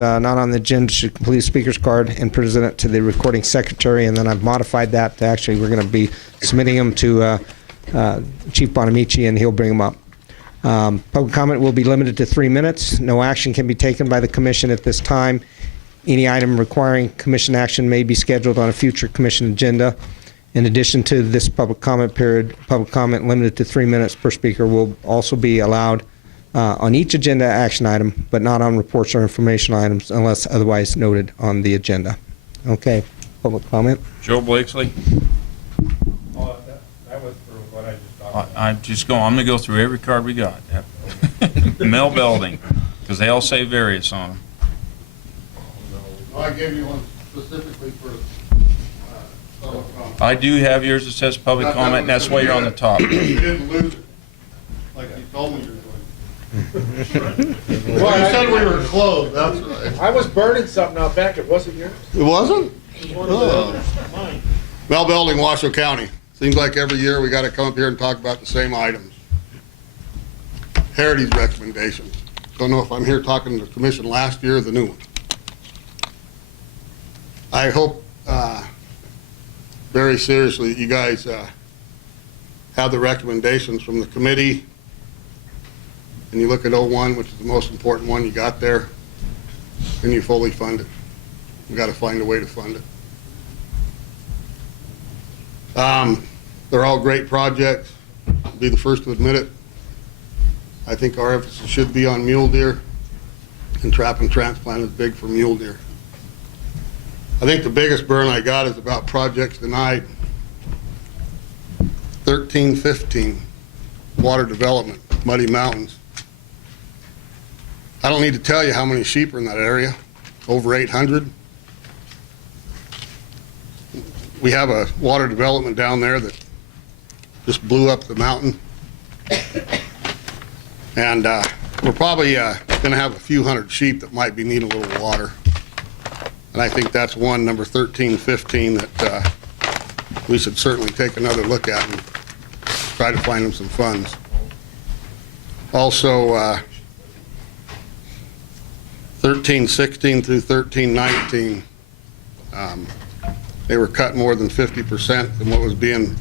not on the agenda should complete a speaker's card and present it to the recording secretary, and then I've modified that to actually we're going to be submitting them to Chief Bonamici, and he'll bring them up. Public comment will be limited to 3 minutes. No action can be taken by the commission at this time. Any item requiring commission action may be scheduled on a future commission agenda. In addition to this public comment period, public comment limited to 3 minutes per speaker will also be allowed on each agenda action item, but not on reports or informational items unless otherwise noted on the agenda. Okay, public comment. Joe Blakesley. That was for what I just talked about. I'm going to go through every card we got. Mel Belding, because they all say various on them. No, I gave you one specifically for public comment. I do have yours that says public comment, and that's why you're on the top. You didn't lose it, like you told me you were going. Well, you said we were closed, that's right. I was burning something out back. It wasn't yours? It wasn't? It was one of mine. Mel Belding, Washoe County. Seems like every year we got to come up here and talk about the same items. Heritage recommendations. Don't know if I'm here talking to the commission last year or the new one. I hope very seriously that you guys have the recommendations from the committee, and you look at 01, which is the most important one you got there, and you fully fund it. You got to find a way to fund it. They're all great projects. I'll be the first to admit it. I think our emphasis should be on mule deer, and trap and transplant is big for mule deer. I think the biggest burn I got is about projects denied. 1315, water development, Muddy Mountains. I don't need to tell you how many sheep are in that area, over 800. We have a water development down there that just blew up the mountain. And we're probably going to have a few hundred sheep that might be needing a little water. And I think that's one, number 1315, that we should certainly take another look at and try to find them some funds. Also, 1316 through 1319, they were cut more than 50% than what was being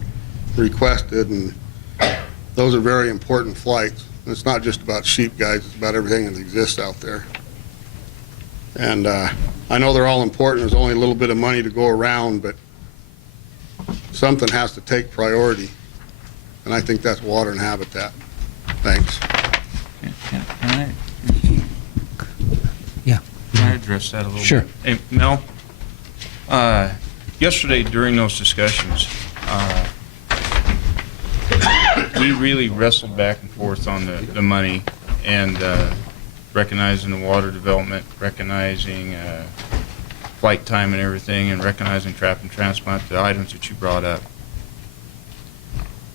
requested, and those are very important flights. And it's not just about sheep, guys, it's about everything that exists out there. And I know they're all important. There's only a little bit of money to go around, but something has to take priority, and I think that's water and habitat. Thanks. Can I address that a little Sure. bit? Hey, Mel, yesterday during those discussions, we really wrestled back and forth on the money and recognizing the water development, recognizing flight time and everything, and recognizing trap and transplant, the items that you brought up.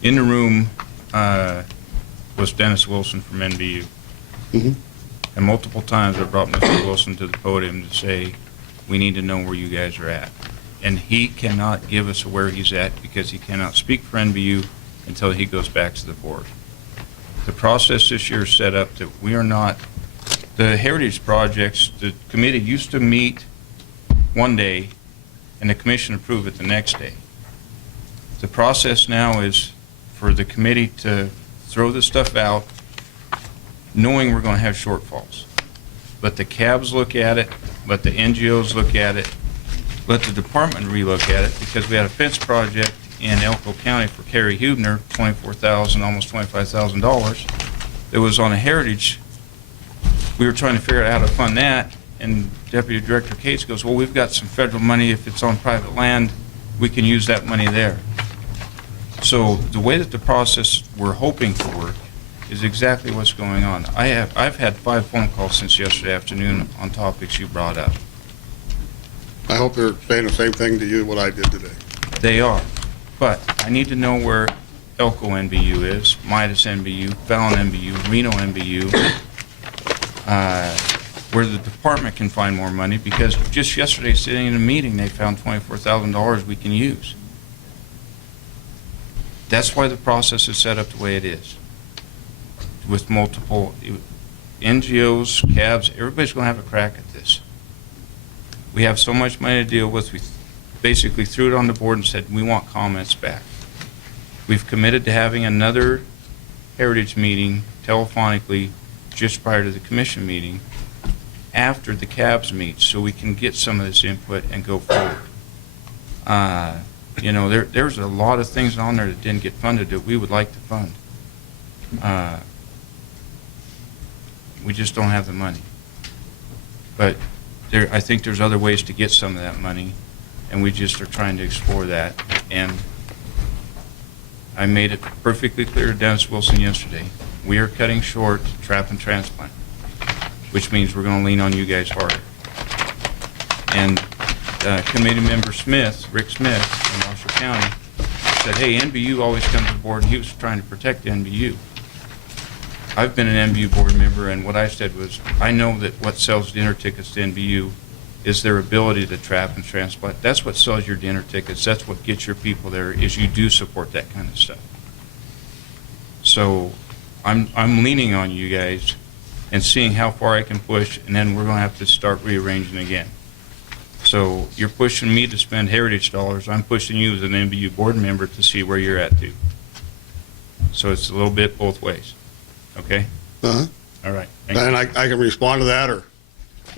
In the room was Dennis Wilson from NBU. Mm-hmm. And multiple times I brought Mr. Wilson to the podium to say, we need to know where you guys are at. And he cannot give us where he's at because he cannot speak for NBU until he goes back to the board. The process this year is set up that we are not, the heritage projects, the committee used to meet one day and the commission approve it the next day. The process now is for the committee to throw this stuff out knowing we're going to have shortfalls. Let the cabs look at it, let the NGOs look at it, let the department relook at it, because we had a fence project in Elko County for Kerry Hubner, $24,000, almost $25,000, that was on a heritage. We were trying to figure out how to fund that, and Deputy Director Cates goes, well, we've got some federal money. If it's on private land, we can use that money there. So the way that the process we're hoping to work is exactly what's going on. I've had 5 phone calls since yesterday afternoon on topics you brought up. I hope they're saying the same thing to you what I did today. They are. But I need to know where Elko NBU is, Midas NBU, Fallon NBU, Reno NBU, where the department can find more money, because just yesterday sitting in a meeting they found $24,000 we can use. That's why the process is set up the way it is. With multiple NGOs, cabs, everybody's going to have a crack at this. We have so much money to deal with. We basically threw it on the board and said, we want comments back. We've committed to having another heritage meeting telephonically just prior to the commission meeting after the cabs meet, so we can get some of this input and go forward. You know, there's a lot of things on there that didn't get funded that we would like to fund. We just don't have the money. But I think there's other ways to get some of that money, and we just are trying to explore that. And I made it perfectly clear to Dennis Wilson yesterday, we are cutting short trap and transplant, which means we're going to lean on you guys harder. And Committee Member Smith, Rick Smith in Marshall County, said, hey, NBU always comes to the board, and he was trying to protect NBU. I've been an NBU board member, and what I said was, I know that what sells dinner tickets to NBU is their ability to trap and transplant. That's what sells your dinner tickets. That's what gets your people there, is you do support that kind of stuff. So I'm leaning on you guys and seeing how far I can push, and then we're going to have to start rearranging again. So you're pushing me to spend heritage dollars. I'm pushing you as an NBU board member to see where you're at too. So it's a little bit both ways. Okay? Uh-huh. All right. And I can respond to that, or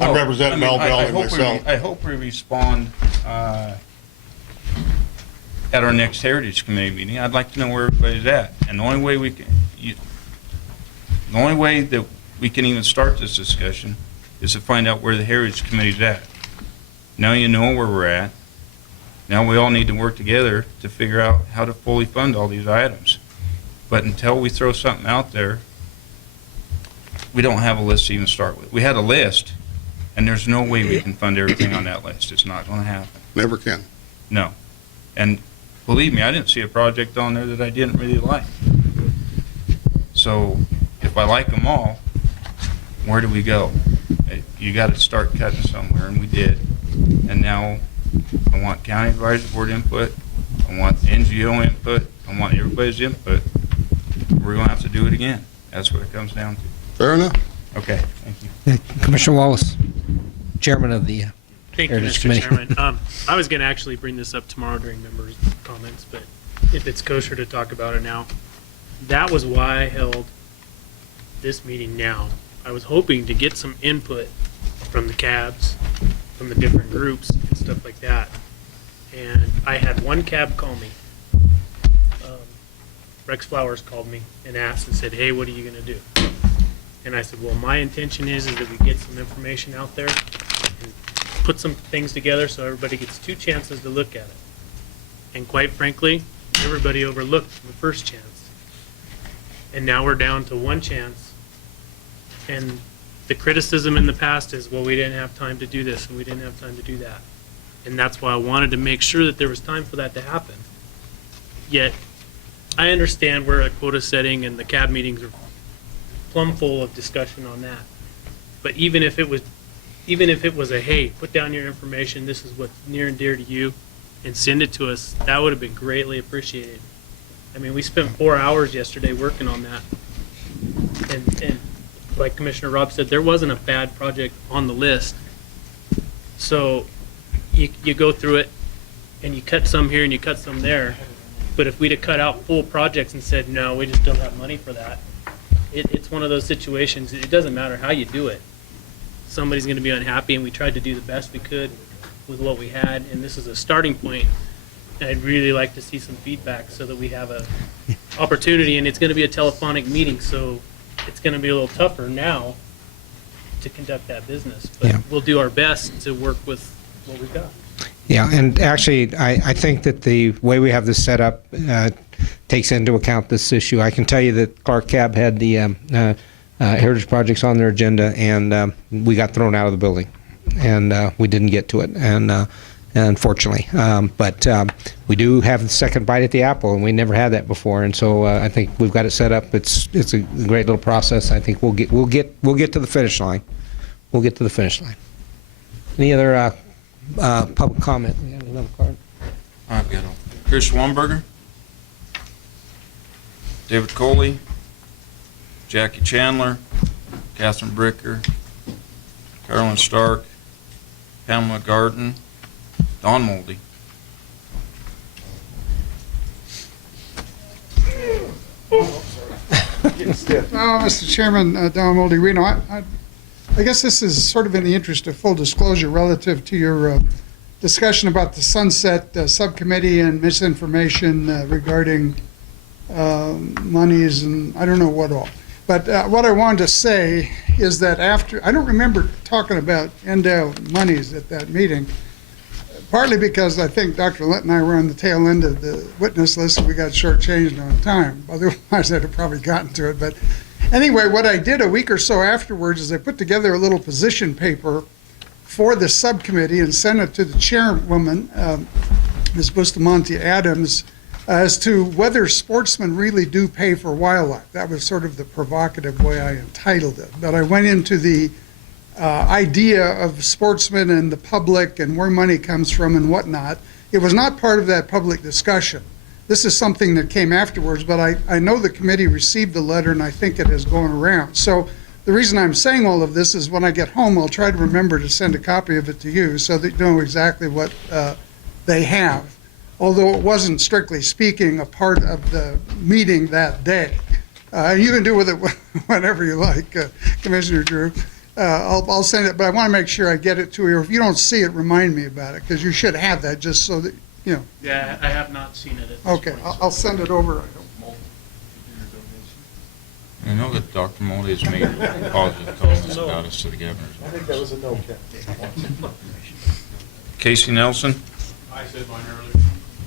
I'm representing Mel Bell myself. I hope we respond at our next Heritage Committee meeting. I'd like to know where everybody's at. And the only way that we can even start this discussion is to find out where the Heritage Committee's at. Now you know where we're at. Now we all need to work together to figure out how to fully fund all these items. But until we throw something out there, we don't have a list to even start with. We had a list, and there's no way we can fund everything on that list. It's not going to happen. Never can. No. And believe me, I didn't see a project on there that I didn't really like. So if I like them all, where do we go? You got to start cutting somewhere, and we did. And now I want county advisory board input. I want NGO input. I want everybody's input. We're going to have to do it again. That's what it comes down to. Fair enough. Okay, thank you. Commissioner Wallace, Chairman of the Thank you, Heritage Mr. Committee. Chairman. I was going to actually bring this up tomorrow during members' comments, but if it's kosher to talk about it now, that was why I held this meeting now. I was hoping to get some input from the cabs, from the different groups and stuff like that. And I had one cab call me. Rex Flowers called me and asked and said, hey, what are you going to do? And I said, well, my intention is that we get some information out there and put some things together so everybody gets two chances to look at it. And quite frankly, everybody overlooked the first chance. And now we're down to one chance. And the criticism in the past is, well, we didn't have time to do this and we didn't have time to do that. And that's why I wanted to make sure that there was time for that to happen. Yet, I understand where a quota setting and the cab meetings are plumb full of discussion on that. But even if it was a, hey, put down your information, this is what's near and dear to you, and send it to us, that would have been greatly appreciated. I mean, we spent 4 hours yesterday working on that. And like Commissioner Rob said, there wasn't a bad project on the list. So you go through it and you cut some here and you cut some there. But if we'd have cut out full projects and said, no, we just don't have money for that, it's one of those situations, it doesn't matter how you do it. Somebody's going to be unhappy, and we tried to do the best we could with what we had, and this is a starting point. And I'd really like to see some feedback so that we have a opportunity, and it's going to be a telephonic meeting, so it's going to be a little tougher now to conduct that business. But Yeah. we'll do our best to work with what we've got. Yeah, and actually, I think that the way we have this set up takes into account this issue. I can tell you that Clark Cab had the heritage projects on their agenda, and we got thrown out of the building, and we didn't get to it, and unfortunately. But we do have the second bite at the apple, and we never had that before, and so I think we've got it set up. It's a great little process. I think we'll get to the finish line. We'll get to the finish line. Any other public comment? We have another card. I've got them. Chris Schwamberger, David Coley, Jackie Chandler, Catherine Bricker, Carolyn Stark, Pamela Garden, Don Moldy. Mr. Chairman, Don Moldy-Reno, I guess this is sort of in the interest of full disclosure relative to your discussion about the Sunset Subcommittee and misinformation regarding monies and I don't know what all. But what I wanted to say is that after, I don't remember talking about NDOW monies at that meeting, partly because I think Dr. Litt and I were on the tail end of the witness list and we got shortchanged on time. Otherwise, I'd have probably gotten to it. But anyway, what I did a week or so afterwards is I put together a little position paper for the subcommittee and sent it to the chairwoman, Ms. Bustamante Adams, as to whether sportsmen really do pay for wildlife. That was sort of the provocative way I entitled it. But I went into the idea of sportsmen and the public and where money comes from and whatnot. It was not part of that public discussion. This is something that came afterwards, but I know the committee received the letter and I think it has gone around. So the reason I'm saying all of this is when I get home, I'll try to remember to send a copy of it to you so that you know exactly what they have. Although it wasn't, strictly speaking, a part of the meeting that day. You can do with it whatever you like, Commissioner Drew. I'll send it, but I want to make sure I get it to you. If you don't see it, remind me about it, because you should have that just so that, you know. Yeah, I have not seen it at this Okay, point. I'll send it over. I know that Dr. Moldy has made positive comments about us to the governor. I think that was a no, Ken. Casey Nelson, I said mine earlier.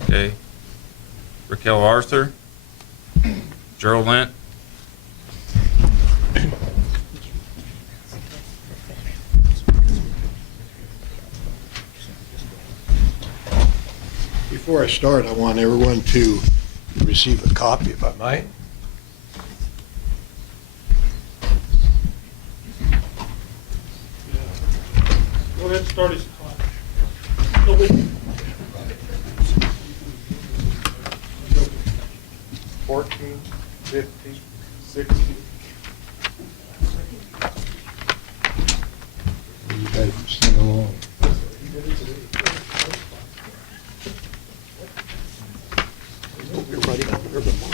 okay. Raquel Arthur, Gerald Lent, Before I start, I want everyone to receive a copy, if I might. Go ahead and start his clock. No, wait. 14, 15, 16. You guys sing along. You're writing up here than mine.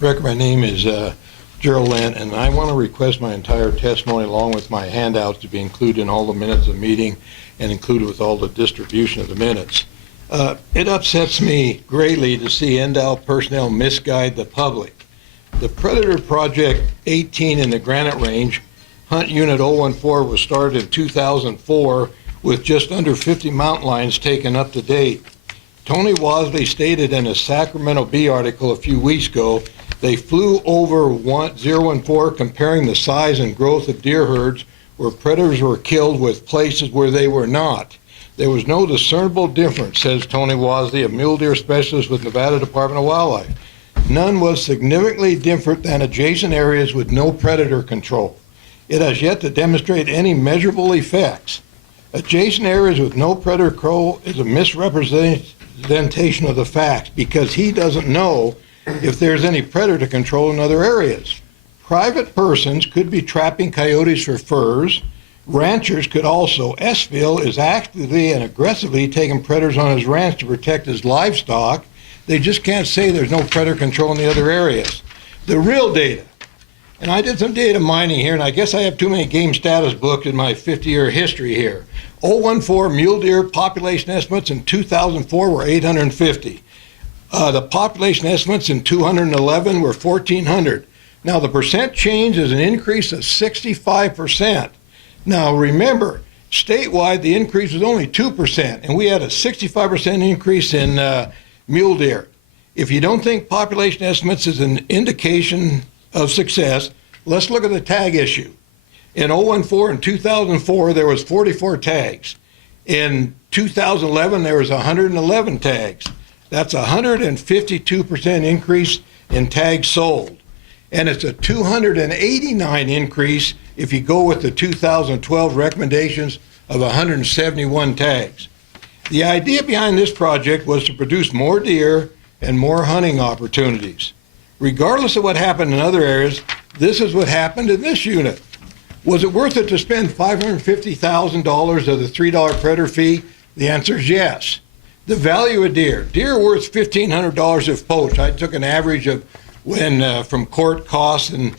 Rick, my name is Gerald Lent, and I want to request my entire testimony along with my handouts to be included in all the minutes of the meeting and included with all the distribution of the minutes. It upsets me greatly to see NDOW personnel misguide the public. The Predator Project 18 in the Granite Range, Hunt Unit 014, was started in 2004 with just under 50 mountain lions taken up to date. Tony Wasley stated in a Sacramento Bee article a few weeks ago they flew over 014 comparing the size and growth of deer herds where predators were killed with places where they were not. There was no discernible difference, says Tony Wasley, a mule deer specialist with Nevada Department of Wildlife. None was significantly different than adjacent areas with no predator control. It has yet to demonstrate any measurable effects. Adjacent areas with no predator control is a misrepresentation of the facts because he doesn't know if there's any predator control in other areas. Private persons could be trapping coyotes for furs. Ranchers could also. Esville is actively and aggressively taking predators on his ranch to protect his livestock. They just can't say there's no predator control in the other areas. The real data, and I did some data mining here, and I guess I have too many game status books in my 50-year history here. 014 mule deer population estimates in 2004 were 850. The population estimates in 211 were 1,400. Now the percent change is an increase of 65%. Now remember, statewide the increase was only 2%, and we had a 65% increase in mule deer. If you don't think population estimates is an indication of success, let's look at the tag issue. In 014 and 2004, there was 44 tags. In 2011, there was 111 tags. That's a 152% increase in tags sold. And it's a 289 increase if you go with the 2012 recommendations of 171 tags. The idea behind this project was to produce more deer and more hunting opportunities. Regardless of what happened in other areas, This is what happened in this unit. Was it worth it to spend $550,000 of the $3 predator fee? The answer is yes. The value of deer. Deer worth $1,500 if poached. I took an average of when from court costs and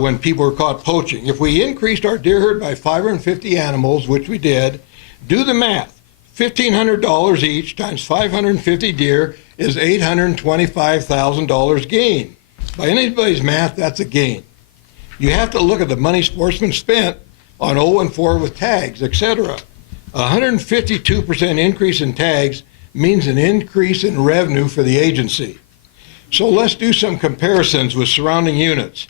when people were caught poaching. If we increased our deer herd by 550 animals, which we did, do the math. $1,500 each times 550 deer is $825,000 gain. By anybody's math, that's a gain. You have to look at the money sportsmen spent on 0 and 4 with tags, etc. 152% increase in tags means an increase in revenue for the agency. So let's do some comparisons with surrounding units.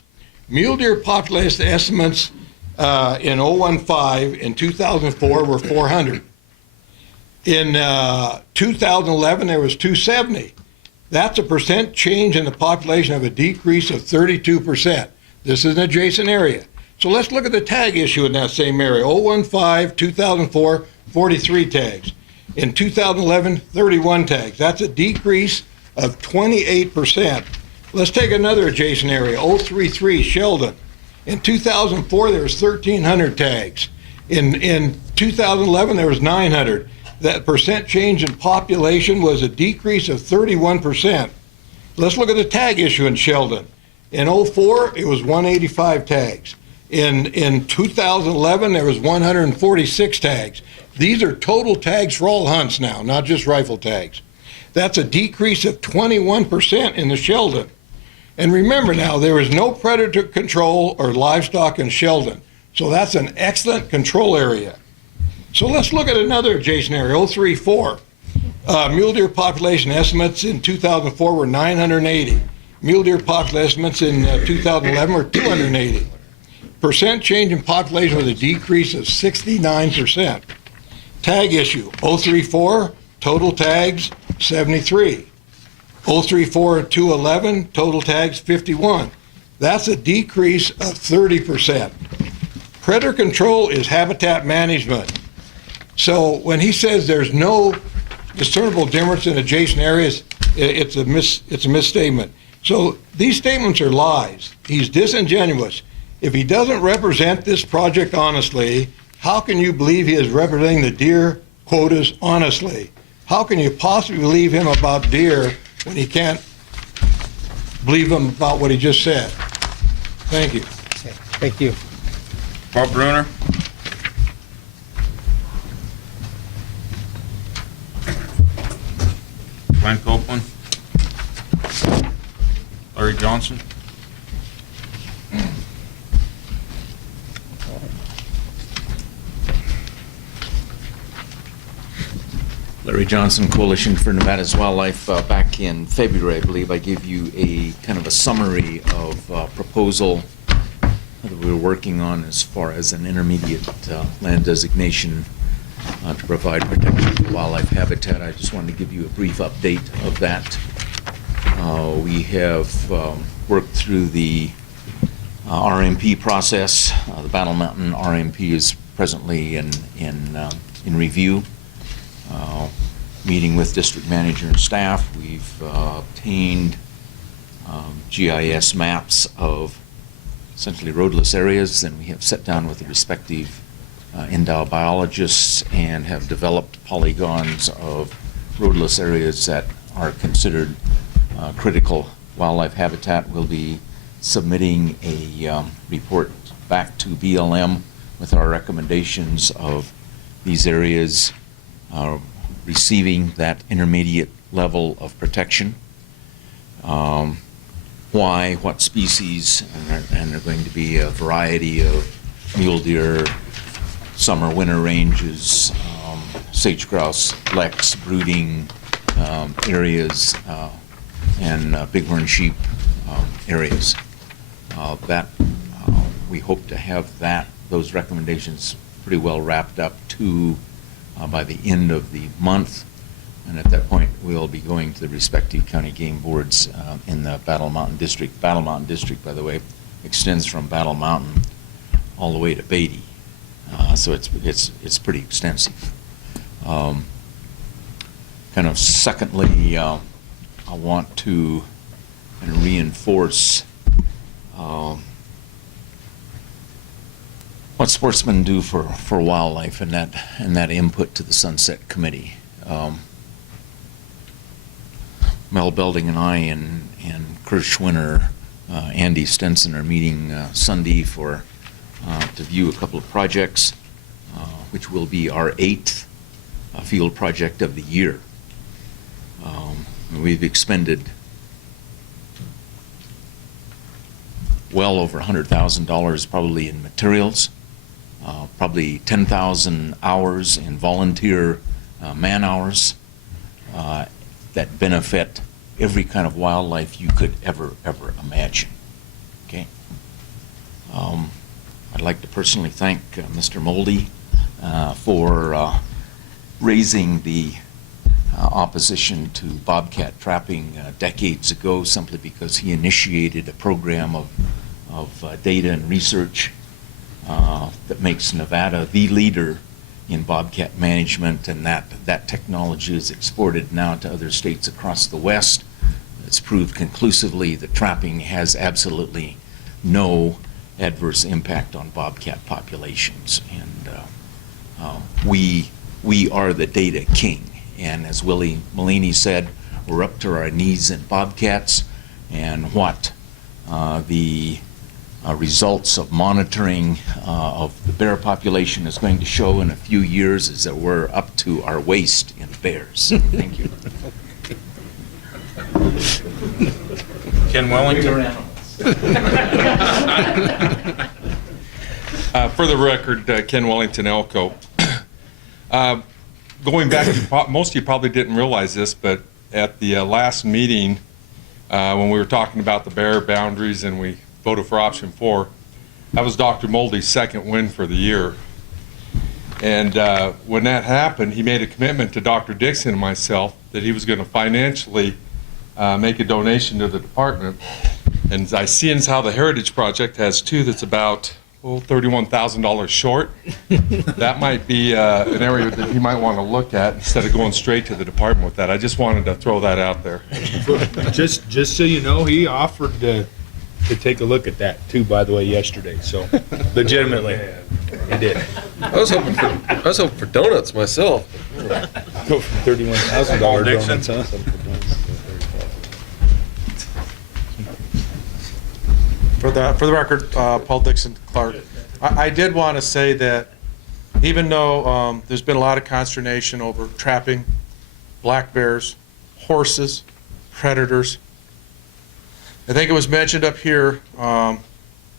Mule deer population estimates in 015 in 2004 were 400. In 2011, there was 270. That's a percent change in the population of a decrease of 32%. This is an adjacent area. So let's look at the tag issue in that same area. 015, 2004, 43 tags. In 2011, 31 tags. That's a decrease of 28%. Let's take another adjacent area, 033, Sheldon. In 2004, there was 1,300 tags. In 2011, there was 900. That percent change in population was a decrease of 31%. Let's look at the tag issue in Sheldon. In 04, it was 185 tags. In 2011, there was 146 tags. These are total tags for all hunts now, not just rifle tags. That's a decrease of 21% in the Sheldon. And remember now, there is no predator control or livestock in Sheldon. So that's an excellent control area. So let's look at another adjacent area, 034. Mule deer population estimates in 2004 were 980. Mule deer population estimates in 2011 were 280. Percent change in population was a decrease of 69%. Tag issue, 034, total tags, 73. 034 and 211, total tags, 51. That's a decrease of 30%. Predator control is habitat management. So when he says there's no discernible difference in adjacent areas, it's a misstatement. So these statements are lies. He's disingenuous. If he doesn't represent this project honestly, how can you believe he is representing the deer quotas honestly? How can you possibly believe him about deer when you can't believe him about what he just said? Thank you. Okay, thank you. Bob Bruner? Glenn Copeland? Larry Johnson? Larry Johnson, Coalition for Nevada's Wildlife. Back in February, I believe, I gave you a kind of a summary of proposal that we were working on as far as an intermediate land designation to provide protection for wildlife habitat. I just wanted to give you a brief update of that. We have worked through the RMP process. The Battle Mountain RMP is presently in review. Meeting with district manager and staff, we've obtained GIS maps of essentially roadless areas, and we have sat down with the respective endow biologists and have developed polygons of roadless areas that are considered critical wildlife habitat. We'll be submitting a report back to BLM with our recommendations of these areas receiving that intermediate level of protection. Why, what species, and there are going to be a variety of mule deer, summer, winter ranges, sage grouse, lex, brooding areas, and bighorn sheep areas. We hope to have those recommendations pretty well wrapped up by the end of the month, and at that point we'll be going to the respective county game boards in the Battle Mountain District. Battle Mountain District, by the way, extends from Battle Mountain all the way to Beatty, so it's pretty extensive. Kind of secondly, I want to kind of reinforce what sportsmen do for wildlife and that input to the Sunset Committee. Mel Belding and I and Kurt Schwinner, Andy Stenson are meeting Sunday to view a couple of projects, which will be our 8th field project of the year. We've expended well over $100,000 probably in materials, probably 10,000 hours in volunteer man hours that benefit every kind of wildlife you could ever imagine. Okay. I'd like to personally thank Mr. Moldy for raising the opposition to bobcat trapping decades ago, simply because he initiated a program of data and research that makes Nevada the leader in bobcat management, and that technology is exported now to other states across the West. It's proved conclusively that trapping has absolutely no adverse impact on bobcat populations, and we are the data king. And as Willie Malini said, we're up to our knees in bobcats, and what the results of monitoring of the bear population is going to show in a few years is that we're up to our waist in bears. Thank you. Ken Wellington. For the record, Ken Wellington, Elko. Going back, most of you probably didn't realize this, but at the last meeting, when we were talking about the bear boundaries and we voted for option 4, that was Dr. Moldy's second win for the year. And when that happened, he made a commitment to Dr. Dixon and myself that he was going to financially make a donation to the department. And I see as how the Heritage Project has 2 that's about $31,000 short. That might be an area that he might want to look at instead of going straight to the department with that. I just wanted to throw that out there. Just so you know, he offered to take a look at that too, by the way, yesterday. So, legitimately, he did. I was hoping for donuts myself. Go from $31,000 Dixon. donuts, huh? For the record, Paul Dixon, Clark. I did want to say that even though there's been a lot of consternation over trapping, black bears, horses, predators, I think it was mentioned up here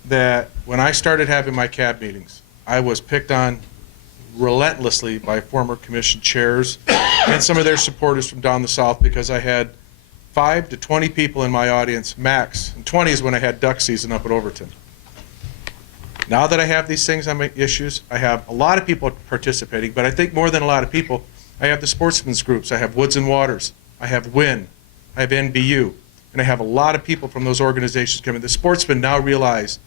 that when I started having my CAB meetings, I was picked on relentlessly by former commission chairs and some of their supporters from down the south because I had 5 to 20 people in my audience, max. And 20 is when I had duck season up at Overton. Now that I have these things on my issues, I have a lot of people participating, but I think more than a lot of people, I have the sportsmen's groups. I have Woods and Waters. I have WIN. I have NBU. And I have a lot of people from those organizations coming. The sportsmen now realize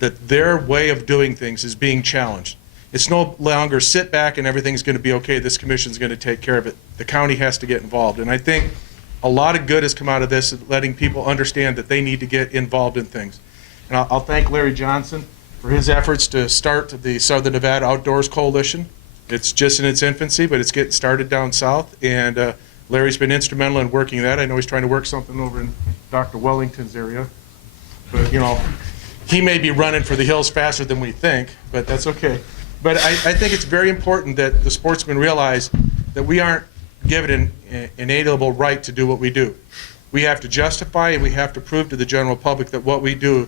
that their way of doing things is being challenged. It's no longer sit back and everything's going to be okay. This commission's going to take care of it. The county has to get involved. And I think a lot of good has come out of this, letting people understand that they need to get involved in things. And I'll thank Larry Johnson for his efforts to start the Southern Nevada Outdoors Coalition. It's just in its infancy, but it's getting started down south. And Larry's been instrumental in working that. I know he's trying to work something over in Dr. Wellington's area. But, you know, he may be running for the hills faster than we think, but that's okay. But I think it's very important that the sportsmen realize that we aren't given an inalienable right to do what we do. We have to justify and we have to prove to the general public that what we do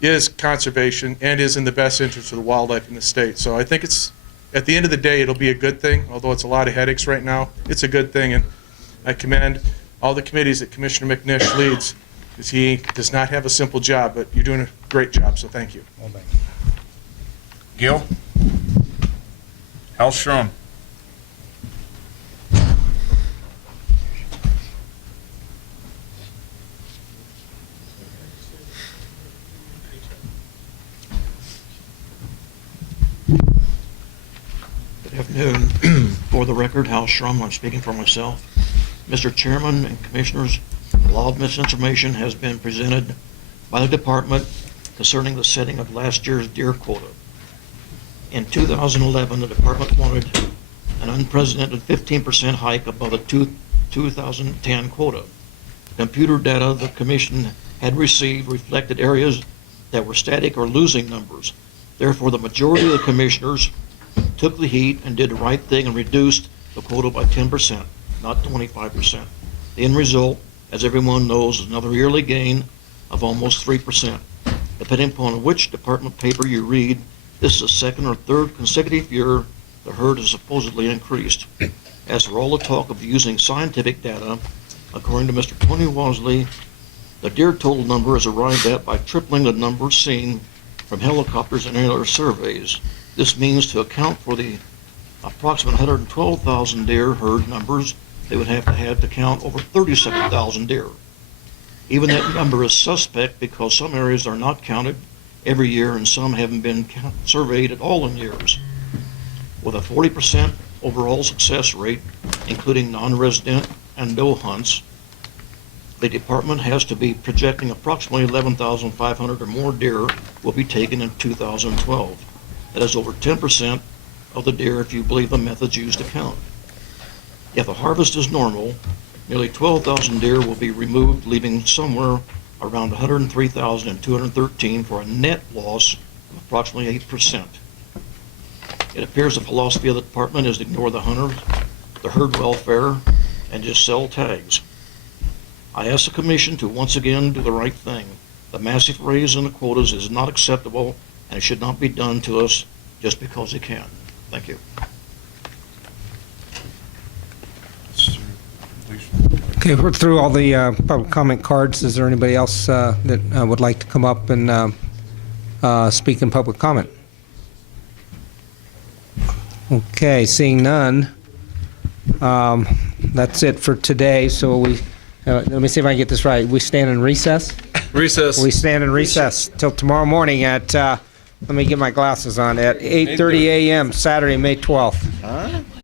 is conservation and is in the best interest of the wildlife in the state. So I think it's, at the end of the day, it'll be a good thing, although it's a lot of headaches right now. It's a good thing, and I commend all the committees that Commissioner McNish leads, because he does not have a simple job, but you're doing a great job, so thank you. Gil? Hellstrom? Good afternoon. For the record, Hal Schrum, I'm speaking for myself. Mr. Chairman and Commissioners, a lot of misinformation has been presented by the department concerning the setting of last year's deer quota. In 2011, the department wanted an unprecedented 15% hike above the 2010 quota. Computer data the commission had received reflected areas that were static or losing numbers. Therefore, the majority of the commissioners took the heat and did the right thing and reduced the quota by 10%, not 25%. The end result, as everyone knows, is another yearly gain of almost 3%. Depending upon which department paper you read, this is the second or third consecutive year the herd has supposedly increased. As for all the talk of using scientific data, according to Mr. Tony Wosley, the deer total number is arrived at by tripling the numbers seen from helicopters and aerial surveys. This means to account for the approximate 112,000 deer herd numbers, they would have to count over 37,000 deer. Even that number is suspect because some areas are not counted every year and some haven't been surveyed at all in years. With a 40% overall success rate, including non-resident and no hunts, the department has to be projecting approximately 11,500 or more deer will be taken in 2012. That is over 10% of the deer if you believe the methods used to count. If the harvest is normal, nearly 12,000 deer will be removed, leaving somewhere around 103,213 for a net loss of approximately 8%. It appears the philosophy of the department is to ignore the hunters, the herd welfare, and just sell tags. I ask the commission to once again do the right thing. The massive raise in the quotas is not acceptable, and it should not be done to us just because it can. Thank you. Okay, we're through all the public comment cards. Is there anybody else that would like to come up and speak in public comment? Okay, seeing none, that's it for today. So let me see if I can get this right. We stand in recess? Recess. We stand in recess till tomorrow morning at, let me get my glasses on, at 8:30 a.m., Saturday, May 12th.